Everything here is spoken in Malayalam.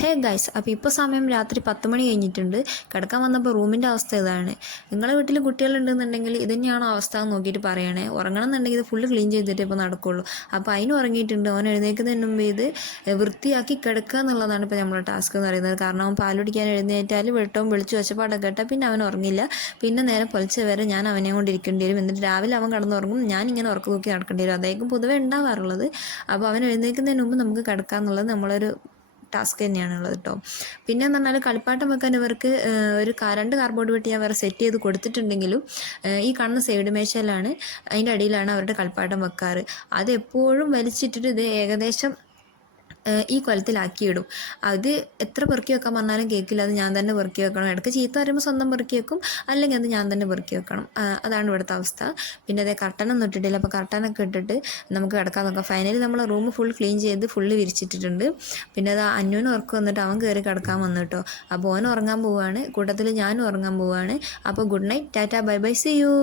ഹേ ഗൈസ്, അപ്പോൾ ഇപ്പോൾ സമയം രാത്രി 10 മണി കഴിഞ്ഞിട്ടുണ്ട്. കിടക്കാൻ വന്നപ്പോൾ റൂമിൻ്റെ അവസ്ഥ ഇതാണ്. നിങ്ങളുടെ വീട്ടിൽ കുട്ടികളുണ്ടെന്നുണ്ടെങ്കിൽ ഇത് തന്നെയാണോ അവസ്ഥ എന്ന് നോക്കിയിട്ട് പറയണേ. ഉറങ്ങണം എന്നുണ്ടെങ്കിൽ ഇത് ഫുള്ള് ക്ലീൻ ചെയ്തിട്ടേ ഇപ്പോൾ നടക്കുള്ളൂ. അപ്പോൾ അതിന് ഉറങ്ങിയിട്ടുണ്ട്. അവൻ എഴുന്നേൽക്കുന്നതിന് മുമ്പ് ഇത് വൃത്തിയാക്കി കിടക്കുക എന്നുള്ളതാണ് ഇപ്പോൾ നമ്മുടെ ടാസ്ക് എന്ന് പറയുന്നത്. കാരണം അവൻ പാൽ കുടിക്കാൻ എഴുന്നേറ്റാൽ വെട്ടവും വിളിച്ച് വെച്ചപ്പാടൊക്കെ കേട്ടാൽ പിന്നെ അവൻ ഉറങ്ങില്ല. പിന്നെ നേരെ പൊലിച്ച വരെ ഞാൻ അവനെ കൊണ്ടിരിക്കേണ്ടി വരും. എന്നിട്ട് രാവിലെ അവൻ കിടന്നുറങ്ങും, ഞാൻ ഇങ്ങനെ ഉറക്കം നോക്കി നടക്കേണ്ടി വരും. അതായിരിക്കും പൊതുവേ ഉണ്ടാവാറുള്ളത്. അപ്പോൾ അവൻ എഴുന്നേൽക്കുന്നതിന് മുമ്പ് നമുക്ക് കിടക്കുക എന്നുള്ളത് നമ്മളൊരു ടാസ്ക് തന്നെയാണുള്ളത് കേട്ടോ. പിന്നെ എന്ന് പറഞ്ഞാൽ കളിപ്പാട്ടം വെക്കാൻ ഇവർക്ക് ഒരു 2 കാർഡ്ബോർഡ് പെട്ടി ഞാൻ വേറെ സെറ്റ് ചെയ്ത് കൊടുത്തിട്ടുണ്ടെങ്കിലും ഈ കാണുന്ന സൈഡ് മേശയിലാണ്, അതിൻ്റെ അടിയിലാണ് അവരുടെ കളിപ്പാട്ടം വെക്കാറ്. അത് എപ്പോഴും വലിച്ചിട്ടിട്ട് ഇത് ഏകദേശം ഈ കൊലത്തിലാക്കിയിടും. അത് എത്ര പെറുക്കി വെക്കാൻ പറഞ്ഞാലും കേൾക്കില്ല. അത് ഞാൻ തന്നെ പെറുക്കി വെക്കണം. ഇടയ്ക്ക് ചീത്ത വരുമ്പോൾ സ്വന്തം പെറുക്കി വെക്കും, അല്ലെങ്കിൽ അത് ഞാൻ തന്നെ പെറുക്കി വെക്കണം. അതാണ് ഇവിടുത്തെ അവസ്ഥ. പിന്നെ അതേ കർട്ടനൊന്നും ഇട്ടിട്ടില്ല. അപ്പോൾ കർട്ടനൊക്കെ ഇട്ടിട്ട് നമുക്ക് കിടക്കാൻ നോക്കാം. ഫൈനലി നമ്മൾ റൂം ഫുൾ ക്ലീൻ ചെയ്ത് ഫുള്ള് വിരിച്ചിട്ടിട്ടുണ്ട്. പിന്നെ അത് അന്യൂന് ഉറക്കം വന്നിട്ട് അവൻ കയറി കിടക്കാൻ വന്നു കേട്ടോ. അപ്പോൾ ഓൻ ഉറങ്ങാൻ പോവുകയാണ്, കൂട്ടത്തിൽ ഞാനും ഉറങ്ങാൻ പോവുകയാണ്. അപ്പോൾ good night, tata, bye bye, see U.